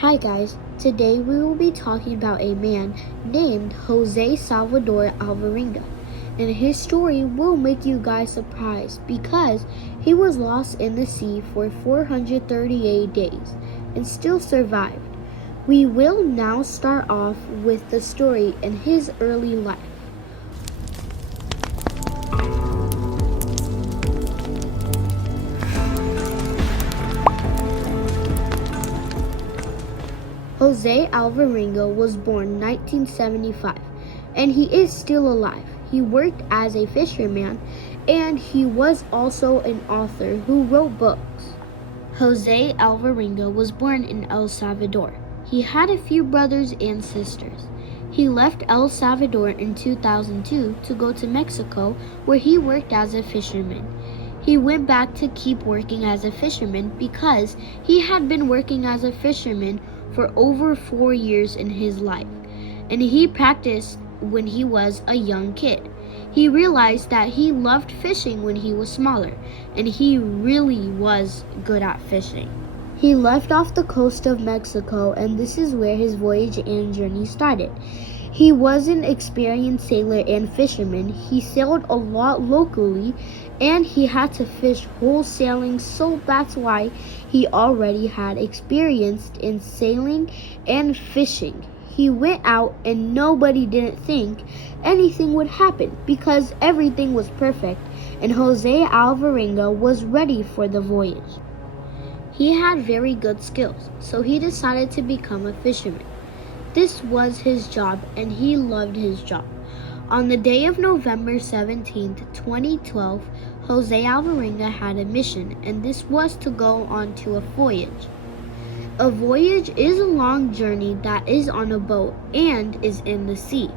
Hi guys, today we will be talking about a man named Jose Salvador Alvarenga, and his story will make you guys surprised because he was lost in the sea for 438 days and still survived. We will now start off with the story in his early life. Jose Alvarenga was born 1975, and he is still alive. He worked as a fisherman, and he was also an author who wrote books. Jose Alvarenga was born in El Salvador. He had a few brothers and sisters. He left El Salvador in 2002 to go to Mexico, where he worked as a fisherman. He went back to keep working as a fisherman because he had been working as a fisherman for over 4 years in his life, and he practiced when he was a young kid. He realized that he loved fishing when he was smaller, and he really was good at fishing. He left off the coast of Mexico, and this is where his voyage and journey started. He was an experienced sailor and fisherman. He sailed a lot locally, and he had to fish wholesaling, so that's why he already had experience in sailing and fishing. He went out and nobody didn't think anything would happen because everything was perfect, and Jose Alvarenga was ready for the voyage. He had very good skills, so he decided to become a fisherman. This was his job, and he loved his job. On the day of November 17, 2012, Jose Alvarenga had a mission, and this was to go on to a voyage. A voyage is a long journey that is on a boat and is in the sea.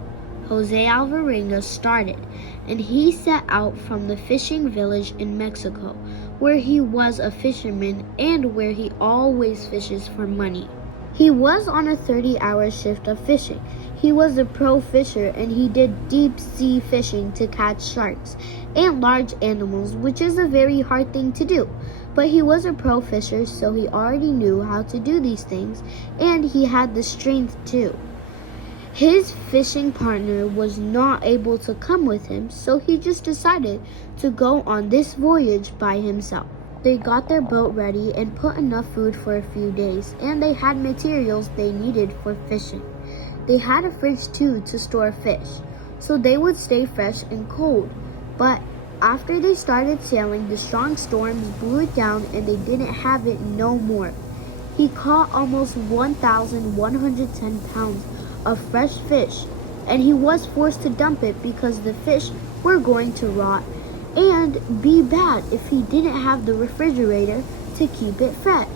Jose Alvarenga started, and he set out from the fishing village in Mexico, where he was a fisherman and where he always fishes for money. He was on a 30-hour shift of fishing. He was a pro fisher, and he did deep sea fishing to catch sharks and large animals, which is a very hard thing to do. But he was a pro fisher, so he already knew how to do these things, and he had the strength too. His fishing partner was not able to come with him, so he just decided to go on this voyage by himself. They got their boat ready and put enough food for a few days, and they had materials they needed for fishing. They had a fridge too to store fish, so they would stay fresh and cold. But after they started sailing, the strong storms blew it down and they didn't have it no more. He caught almost 1,110 pounds of fresh fish, and he was forced to dump it because the fish were going to rot and be bad if he didn't have the refrigerator to keep it fresh.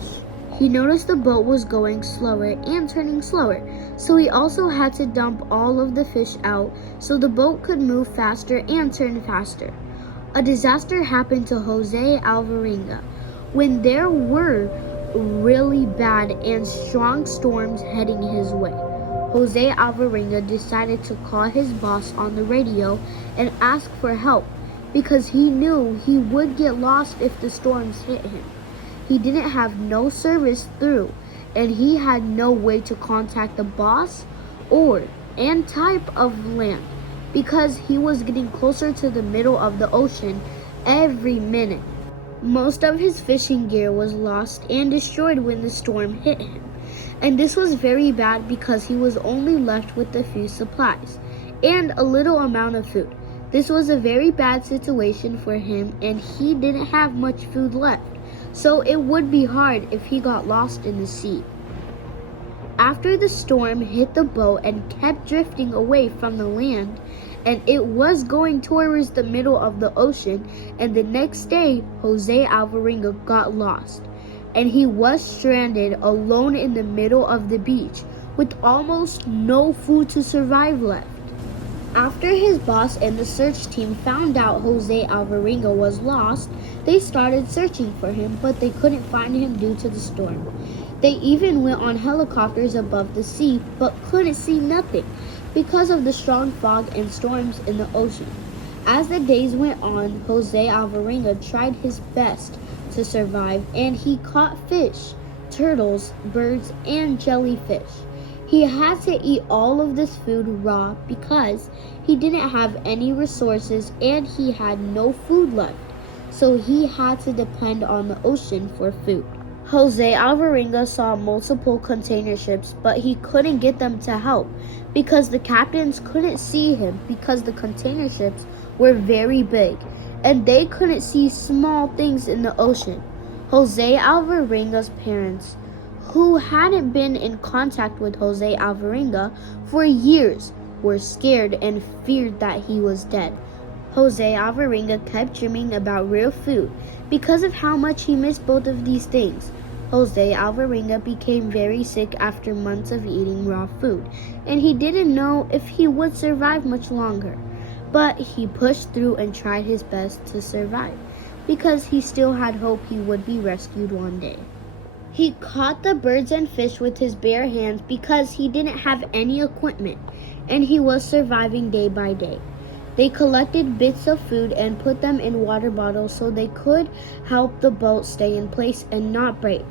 He noticed the boat was going slower and turning slower, so he also had to dump all of the fish out so the boat could move faster and turn faster. A disaster happened to Jose Alvarenga when there were really bad and strong storms heading his way. Jose Alvarenga decided to call his boss on the radio and ask for help because he knew he would get lost if the storms hit him. He didn't have no service through, and he had no way to contact the boss or and type of land because he was getting closer to the middle of the ocean every minute. Most of his fishing gear was lost and destroyed when the storm hit him, and this was very bad because he was only left with a few supplies and a little amount of food. This was a very bad situation for him, and he didn't have much food left, so it would be hard if he got lost in the sea. After the storm hit the boat and kept drifting away from the land, and it was going towards the middle of the ocean, and the next day Jose Alvarenga got lost, and he was stranded alone in the middle of the beach with almost no food to survive left. After his boss and the search team found out Jose Alvarenga was lost, they started searching for him, but they couldn't find him due to the storm. They even went on helicopters above the sea, but couldn't see nothing because of the strong fog and storms in the ocean. As the days went on, Jose Alvarenga tried his best to survive, and he caught fish turtles, birds, and jellyfish. He had to eat all of this food raw because he didn't have any resources and he had no food left, so he had to depend on the ocean for food. Jose Alvarenga saw multiple container ships, but he couldn't get them to help because the captains couldn't see him because the container ships were very big and they couldn't see small things in the ocean. Jose Alvarenga's parents, who hadn't been in contact with Jose Alvarenga for years, were scared and feared that he was dead. Jose Alvarenga kept dreaming about real food because of how much he missed both of these things. Jose Alvarenga became very sick after months of eating raw food, and he didn't know if he would survive much longer. But he pushed through and tried his best to survive because he still had hope he would be rescued one day. He caught the birds and fish with his bare hands because he didn't have any equipment, and he was surviving day by day. They collected bits of food and put them in water bottles so they could help the boat stay in place and not break.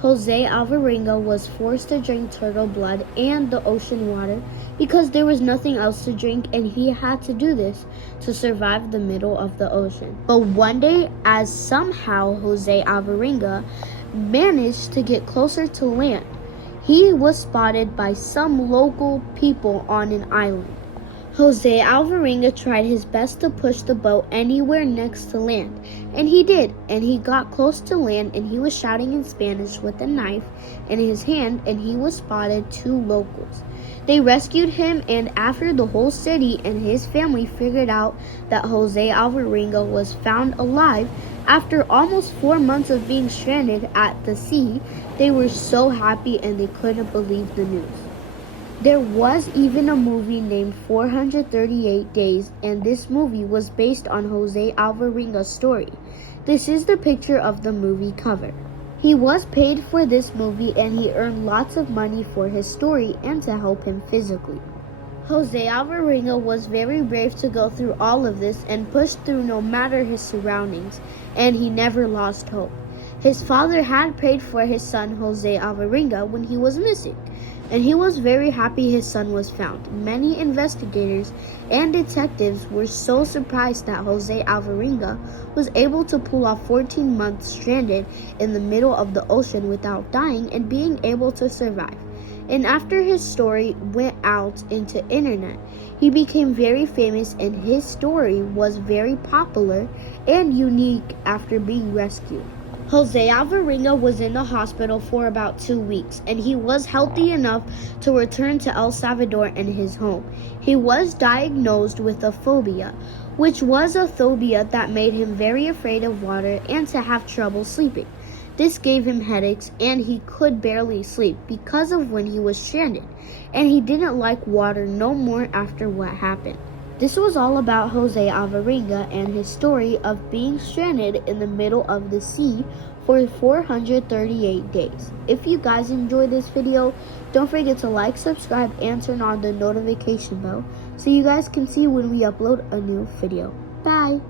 Jose Alvarenga was forced to drink turtle blood and the ocean water because there was nothing else to drink, and he had to do this to survive the middle of the ocean. But one day, as somehow Jose Alvarenga managed to get closer to land, he was spotted by some local people on an island. Jose Alvarenga tried his best to push the boat anywhere next to land, and he did, and he got close to land and he was shouting in Spanish with a knife in his hand, and he was spotted two locals. They rescued him, and after the whole city and his family figured out that Jose Alvarenga was found alive after almost 4 months of being stranded at the sea, they were so happy and they couldn't believe the news. There was even a movie named 438 Days, and this movie was based on Jose Alvarenga's story. This is the picture of the movie cover. He was paid for this movie and he earned lots of money for his story and to help him physically. Jose Alvarenga was very brave to go through all of this and push through no matter his surroundings, and he never lost hope. His father had prayed for his son Jose Alvarenga when he was missing, and he was very happy his son was found. Many investigators and detectives were so surprised that Jose Alvarenga was able to pull off 14 months stranded in the middle of the ocean without dying and being able to survive. And after his story went out into internet, he became very famous, and his story was very popular and unique after being rescued. Jose Alvarenga was in the hospital for about 2 weeks, and he was healthy enough to return to El Salvador and his home. He was diagnosed with a phobia, which was a phobia that made him very afraid of water and to have trouble sleeping. This gave him headaches, and he could barely sleep because of when he was stranded, and he didn't like water no more after what happened. This was all about Jose Alvarenga and his story of being stranded in the middle of the sea for 438 days. If you guys enjoyed this video, don't forget to like, subscribe, and turn on the notification bell so you guys can see when we upload a new video. Bye!